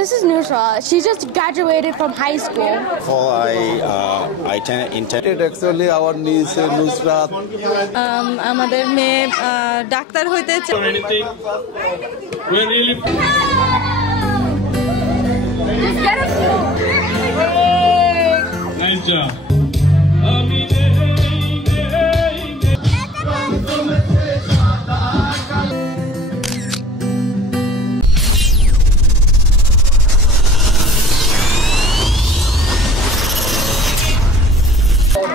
this is Nusra. She just graduated from high school. I intended actually our niece Nusrat. আমাদের মেয়ে ডাক্তার হইতে চায়। Nice job.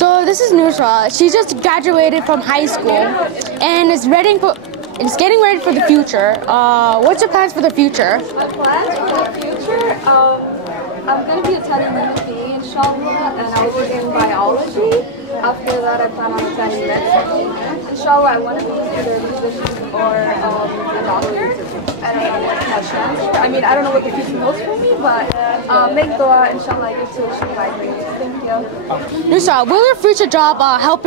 So this is Nusra. She just graduated from high school and is getting ready for the future. What's your plans for the future? My plans for the future? I'm going to be attending UP, inshallah, and I'll be in biology. After that, I plan on attending medicine. Inshallah, I want to be either a musician or a doctor. I don't know what's my chance. I mean, I don't know what the future holds for me, but make dua, inshallah, I get to achieve my dreams. Thank you. Nusra, will your future job help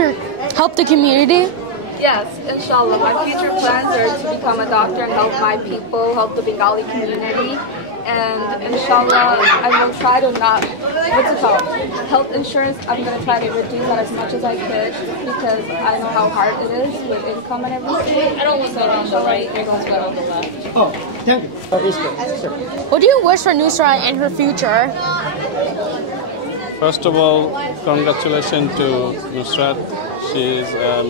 the community? Yes, inshallah. My future plans are to become a doctor and help my people, help the Bengali community. And inshallah, I will try to not, what's it called? Health insurance, I'm going to try to reduce that as much as I could because I know how hard it is with income and everything. I don't want to go on the right, I want to go on the left. Oh, thank you. What do you wish for Nusra and her future? First of all, congratulations to Nusrat. She's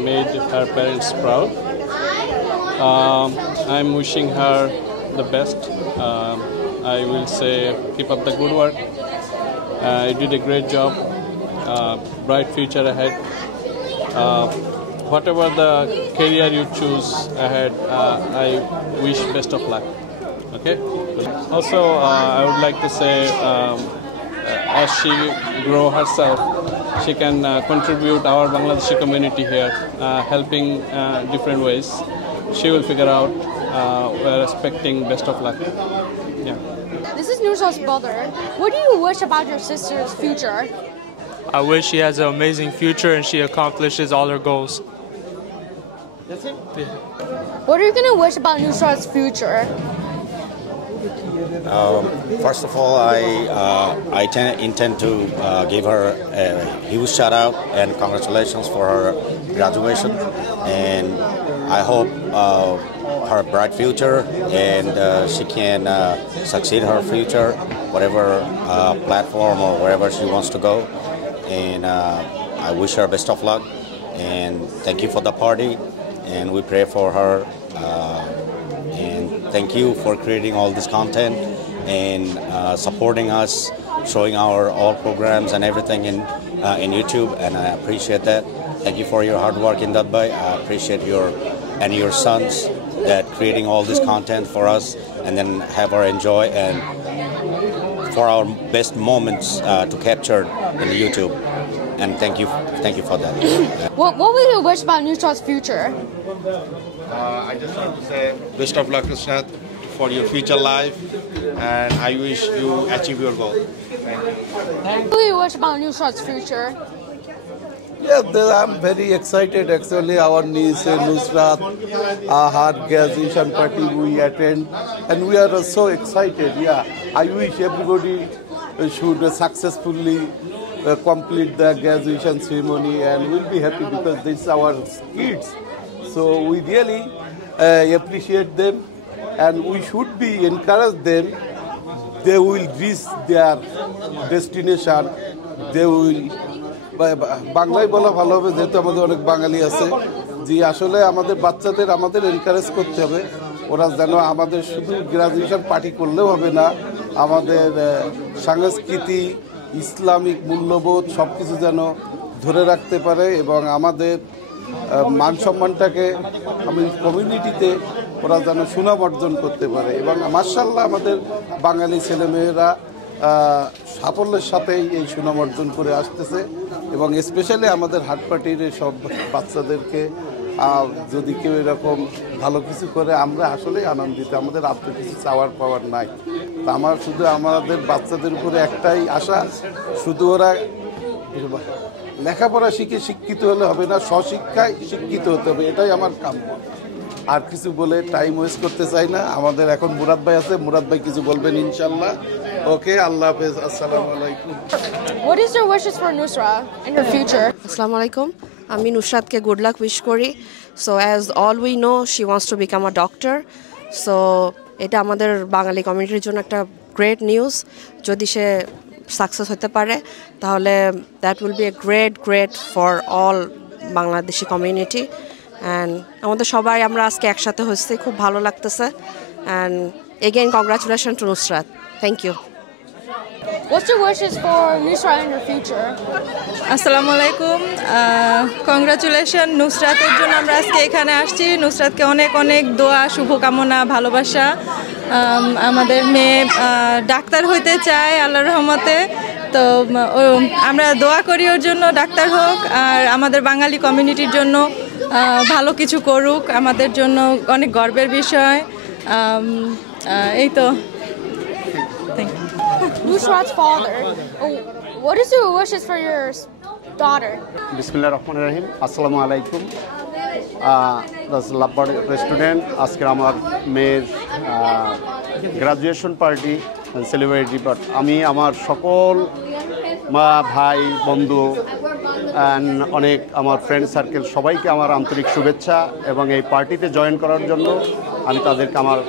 made her parents proud. I'm wishing her the best. I will say keep up the good work. You did a great job. Bright future ahead. Whatever the career you choose ahead, I wish best of luck. Okay. Also, I would like to say, as she grow herself, she can contribute our Bangladeshi community here, helping different ways. She will figure out. We're expecting best of luck. Yeah. This is Nusra's brother. What do you wish about your sister's future? I wish she has an amazing future and she accomplishes all her goals. That's it? Yeah. What are you going to wish about Nusra's future? First of all, I intend to give her a huge shout out and congratulations for her graduation, and I hope her bright future and she can succeed her future, whatever platform or wherever she wants to go. And I wish her best of luck. And thank you for the party, and we pray for her. And thank you for creating all this content and supporting us, showing our all programs and everything in YouTube, and I appreciate that. Thank you for your hard work in Dubai. I appreciate your sons that creating all this content for us, and then have our enjoy and for our best moments to capture in YouTube. And thank you for that. What will you wish about Nusra's future? I just want to say best of luck, Nusrat, for your future life, and I wish you achieve your goal. Thank you. What will you wish about Nusra's future? Yeah, I'm very excited. Actually, our niece Nusrat, her graduation party we attend, and we are so excited. Yeah, I wish everybody should successfully complete the graduation ceremony, and we'll be happy because this is our kids. So we really appreciate them, and we should be encourage them. They will reach their destination. They will. বাংলায় বলা ভালো হবে, যেহেতু আমাদের অনেক বাঙালি আছে, যে আসলে আমাদের বাচ্চাদের আমাদের এনকারেজ করতে হবে, ওরা যেন আমাদের শুধু গ্রাজুয়েশন পার্টি করলেও হবে না, আমাদের সংস্কৃতি, ইসলামিক মূল্যবোধ সব কিছু যেন ধরে রাখতে পারে এবং আমাদের মান সম্মানটাকে আমি কমিউনিটিতে ওরা যেন সুনাম অর্জন করতে পারে। এবং মাশাআল্লাহ আমাদের বাঙালি ছেলেমেয়েরা সাফল্যের সাথেই এই সুনাম অর্জন করে আসতেছে এবং স্পেশালি আমাদের হাটপাটির সব বাচ্চাদেরকে যদি কেউ এরকম ভালো কিছু করে আমরা আসলেই আনন্দিত। আমাদের আর তো কিছু চাওয়ার পাওয়ার নাই। তা আমার শুধু আমাদের বাচ্চাদের উপরে একটাই আশা, শুধু ওরা লেখাপড়া শিখে শিক্ষিত হলে হবে না, স্বশিক্ষায় শিক্ষিত হতে হবে, এটাই আমার কাম্য। আর কিছু বলে টাইম ওয়েস্ট করতে চাই না। আমাদের এখন মুরাদ ভাই আছে, মুরাদ ভাই কিছু বলবেন ইনশাল্লাহ। ওকে, আল্লাহ হাফেজ, আসসালামু আলাইকুম। What is your wishes for Nusra in her future? আসসালামু আলাইকুম, আমি নুসরাতকে গুড লাক উইশ করি। So as all we know she wants to become a doctor. So এটা আমাদের বাঙালি কমিউনিটির জন্য একটা গ্রেট নিউজ। যদি সে সাকসেস হতে পারে তাহলে that will be a great for all Bangladeshi community. And আমাদের সবাই আমরা আজকে একসাথে হচ্ছে, খুব ভালো লাগতেছে। And again congratulation to Nusrat, thank you. What's your wishes for Nusra in her future? আসসালামু আলাইকুম, কংগ্রাচুলেশন নুসরাতের জন্য আমরা আজকে এখানে আসছি। নুসরাতকে অনেক অনেক দোয়া, শুভকামনা, ভালোবাসা। আমাদের মেয়ে ডাক্তার হইতে চায় আল্লাহর রহমতে, তো আমরা দোয়া করি ওর জন্য ডাক্তার হোক, আর আমাদের বাঙালি কমিউনিটির জন্য ভালো কিছু করুক, আমাদের জন্য অনেক গর্বের বিষয়। এই তো, thank you. Nusrat's father. What is your wishes for your daughter? বিসমিল্লাহির রহমানির রহিম। আসসালামু আলাইকুম। লাভবার্ড রেস্টুরেন্ট, আজকে আমার মেয়ের গ্রাজুয়েশন পার্টি সেলিব্রেটি, বাট আমি আমার সকল মা, ভাই, বন্ধু অ্যান্ড অনেক আমার ফ্রেন্ড সার্কেল সবাইকে আমার আন্তরিক শুভেচ্ছা এবং এই পার্টিতে জয়েন করার জন্য আমি তাদেরকে আমার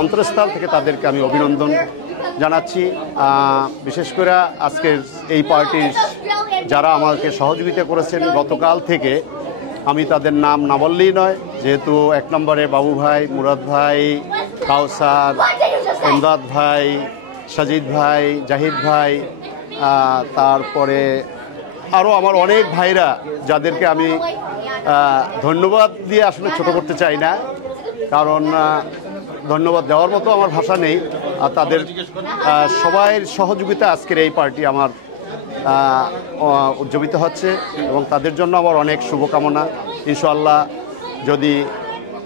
অন্তরস্থল থেকে তাদেরকে আমি অভিনন্দন জানাচ্ছি। বিশেষ করে আজকের এই পার্টির যারা আমাকে সহযোগিতা করেছেন গতকাল থেকে, আমি তাদের নাম না বললেই নয়, যেহেতু এক নম্বরে বাবু ভাই, মুরাদ ভাই, কাউসার, এমদাদ ভাই, সাজিদ ভাই, জাহিদ ভাই, তারপরে আরও আমার অনেক ভাইরা যাদেরকে আমি ধন্যবাদ দিয়ে আসলে ছোট করতে চাই না, কারণ ধন্যবাদ দেওয়ার মতো আমার ভাষা নেই। আর তাদের সবাইয়ের সহযোগিতা আজকের এই পার্টি আমার উদযাপিত হচ্ছে এবং তাদের জন্য আমার অনেক শুভকামনা। ইনশাআল্লাহ যদি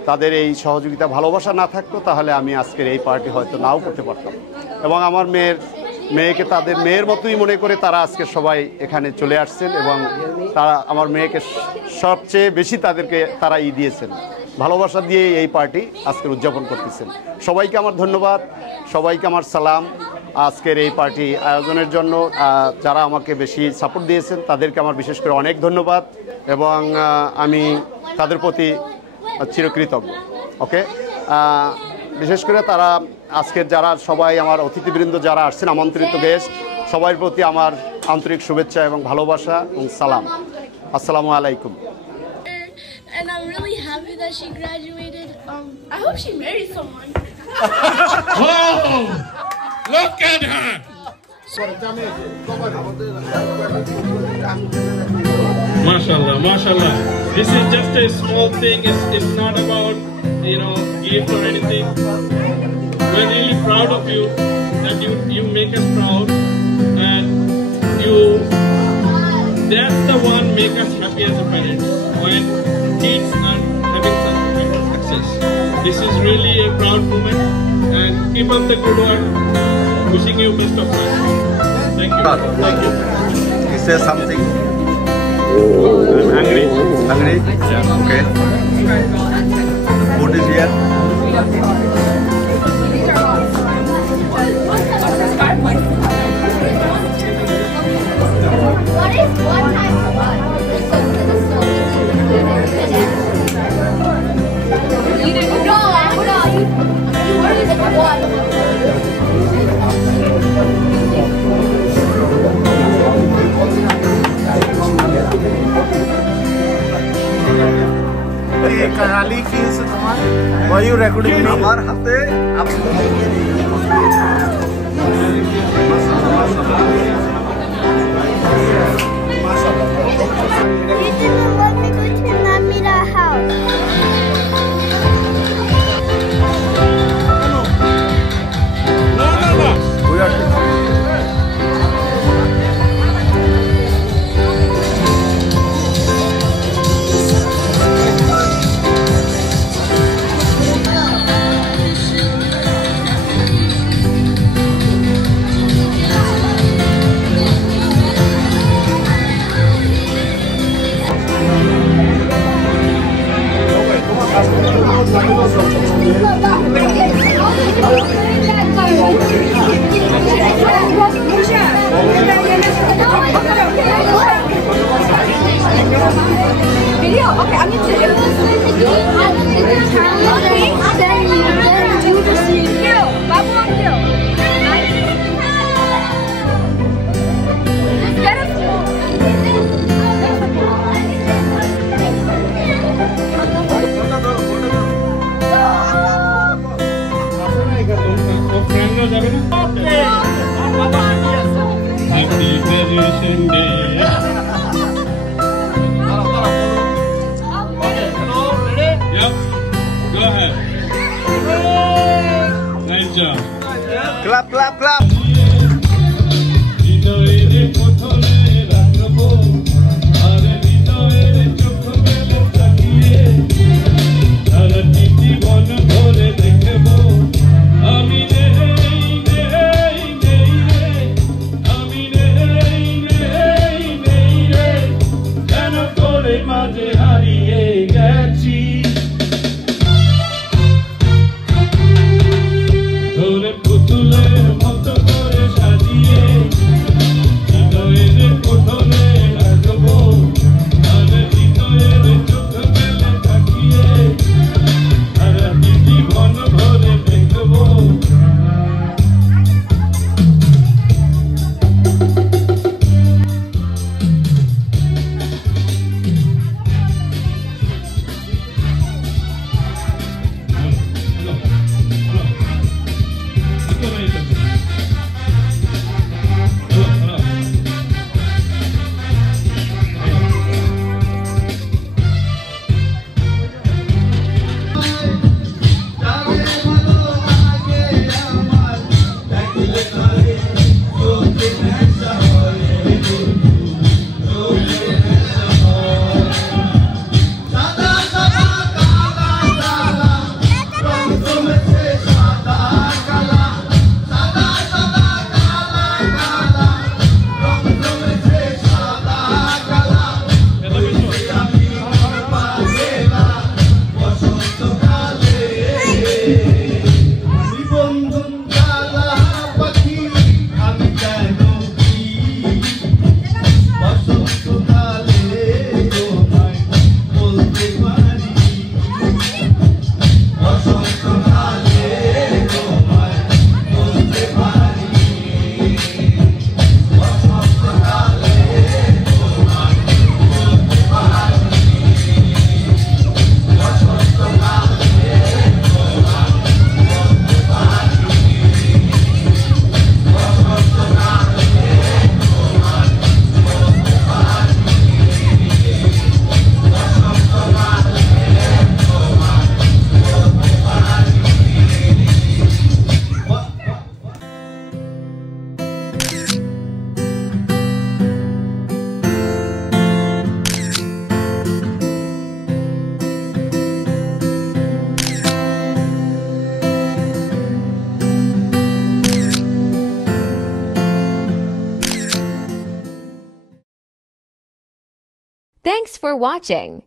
তাদের এই সহযোগিতা, ভালোবাসা না থাকতো তাহলে আমি আজকের এই পার্টি হয়তো নাও করতে পারতাম। এবং আমার মেয়েকে তাদের মেয়ের মতোই মনে করে তারা আজকে সবাই এখানে চলে আসছেন এবং তারা আমার মেয়েকে সবচেয়ে বেশি তারা দিয়েছেন, ভালোবাসা দিয়ে এই পার্টি আজকের উদযাপন করতেছেন। সবাইকে আমার ধন্যবাদ, সবাইকে আমার সালাম। আজকের এই পার্টি আয়োজনের জন্য যারা আমাকে বেশি সাপোর্ট দিয়েছেন তাদেরকে আমার বিশেষ করে অনেক ধন্যবাদ এবং আমি তাদের প্রতি চিরকৃতজ্ঞ। ওকে, বিশেষ করে তারা আজকের যারা সবাই আমার অতিথিবৃন্দ যারা আসছেন, আমন্ত্রিত গেস্ট, সবার প্রতি আমার আন্তরিক শুভেচ্ছা এবং ভালোবাসা এবং সালাম। আসসালামু আলাইকুম। And I'm really happy that she graduated. I hope she marries someone. Oh, look at her. Mashallah, mashallah. This is just a small thing. It's not about, gift or anything. We're really proud of you, that you make us proud, and that's the one make us happy as a parents. When kids are having some kind of success. This is really a proud moment, and keep up the good work. Wishing you best of luck. Thank you. Thank you. He says something. Angry? Angry? Yeah. Okay. Food is here. What is one time one? No, what is one? কালি কি আছে তোমার? Why you recording me? আমার হাতে You didn't want me to turn on me the house. No. We are then you just see kill. Babylon kill. Just get us Happy graduation day. Yep. Go ahead. Nice job. Clap, clap, clap. Thanks for watching.